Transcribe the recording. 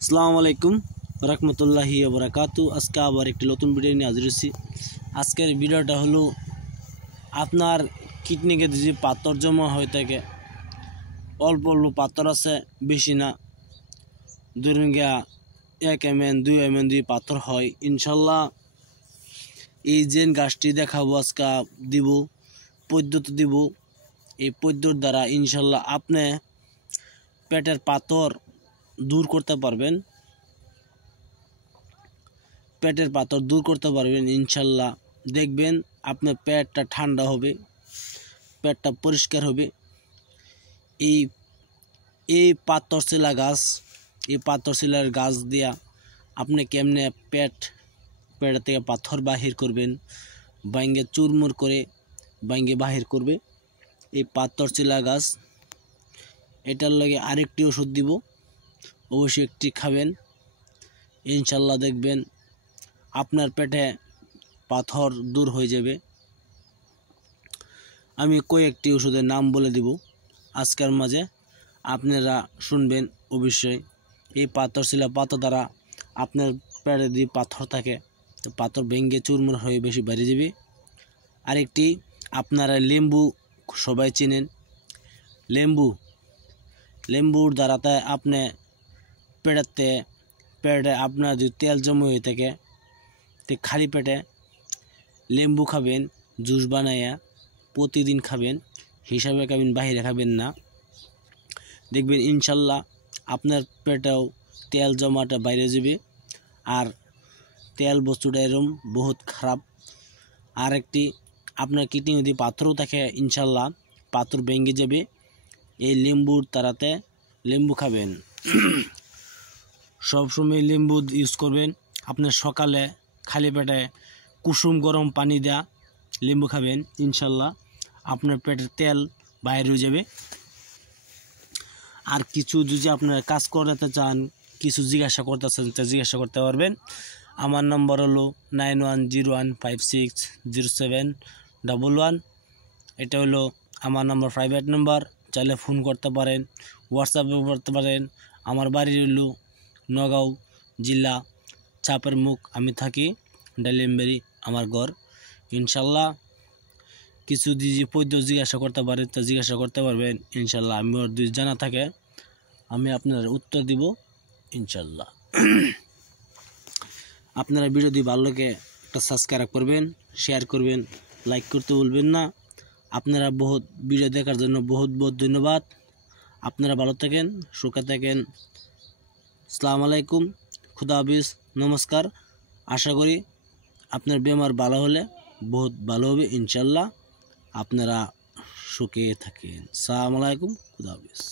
আসসালামু আলাইকুম রহমতুল্লাহি ওয়া বারাকাতু। আজকে আবার একটি নতুন ভিডিও নিয়ে হাজির হয়েছি। আজকের ভিডিওটা হলো আপনার কিডনিতে যদি পাথর জমা হয়ে থাকে, অল্প অল্প পাথর আছে, বেশি না, ধরুন গিয়া 1 mm 2 mm যদি পাথর হয়, ইনশাল্লাহ এই যে গাছটি দেখাবো আজকে দিব পদ্ধতি দিব, এই পদ্ধতির দ্বারা ইনশাল্লাহ আপনি পেটের পাথর দূর করতে পারবেন, পেটের পাথর দূর করতে পারবেন ইনশাল্লাহ। দেখবেন আপনার পেটটা ঠান্ডা হবে, পেটটা পরিষ্কার হবে। এই পাথর শিলা গাছ, এই পাথর শিলার গাছ দিয়া আপনি কেমনে পেট থেকে পাথর বাহির করবেন, বাইঙ্গে চুরমুর করে বাইঙ্গে বাহির করবে এই পাথর শিলা গাছ। এটার লগে আরেকটি ওষুধ দিব, অবশ্যই একটি খাবেন ইনশাল্লাহ। দেখবেন আপনার পেটে পাথর দূর হয়ে যাবে। আমি কয়েকটি ওষুধের নাম বলে দিব আজকের মাঝে, আপনারা শুনবেন অবশ্যই। এই পাথর শিলা পাথর দ্বারা আপনার পেটে যদি পাথর থাকে তো পাথর ভেঙে চুরমুর হয়ে বেশি বেড়ে যাবে। আরেকটি, আপনারা লেম্বু সবাই চেনেন, লেম্বুর দ্বারাতে আপনি পেটে আপনার যদি তেল জমে হয়ে থাকে তো খালি পেটে লেম্বু খাবেন, জুস বানাইয়া প্রতিদিন খাবেন, হিসাবে খাবেন, বাহিরে খাবেন না। দেখবেন ইনশাল্লাহ আপনার পেটেও তেল জমাটা বাইরে যাবে। আর তেল বস্তুটা এরম বহুত খারাপ। আর একটি, আপনার কিডনি যদি পাথরও থাকে ইনশাল্লাহ পাথর ভেঙে যাবে। এই লেম্বুর তারাতে লেম্বু খাবেন, সবসময় লেম্বু ইউজ করবেন। আপনার সকালে খালি পেটে কুসুম গরম পানি দেয়া লেম্বু খাবেন, ইনশাল্লাহ আপনার পেটের তেল বাইরে হয়ে যাবে। আর কিছু যদি আপনারা কাজ করতে চান, কিছু জিজ্ঞাসা করতেছেন, তা জিজ্ঞাসা করতে পারবেন। আমার নম্বর হলো 9101560711। এটা হলো আমার নম্বর, প্রাইভেট নম্বর, চাইলে ফোন করতে পারেন, হোয়াটসঅ্যাপে করতে পারেন। আমার বাড়ি হলো নগাঁও জেলা চাপের মুখ, আমি থাকি ডালিমবাড়ি আমার ঘর। ইনশাল্লাহ কিছু যদি পদ্ধতি জিজ্ঞাসা করতে পারেন তা জিজ্ঞাসা করতে পারবেন ইনশাল্লাহ। আমি ওর যদি জানা থাকে আমি আপনার উত্তর দিব ইনশাল্লাহ। আপনারা ভিডিও দিয়ে ভালো লাগে একটা সাবস্ক্রাইব করবেন, শেয়ার করবেন, লাইক করতে ভুলবেন না। আপনারা বহুত ভিডিও দেখার জন্য বহুত বহুত ধন্যবাদ। আপনারা ভালো থাকেন, সুখে থাকেন। আসসালামু আলাইকুম, খুদা হাফিজ, নমস্কার। আশা করি আপনার বেমার ভালো হলে বহুত ভালো হবে ইনশাল্লাহ। আপনারা সুখে থাকেন। আসসালামু আলাইকুম, খুদা হাফিজ।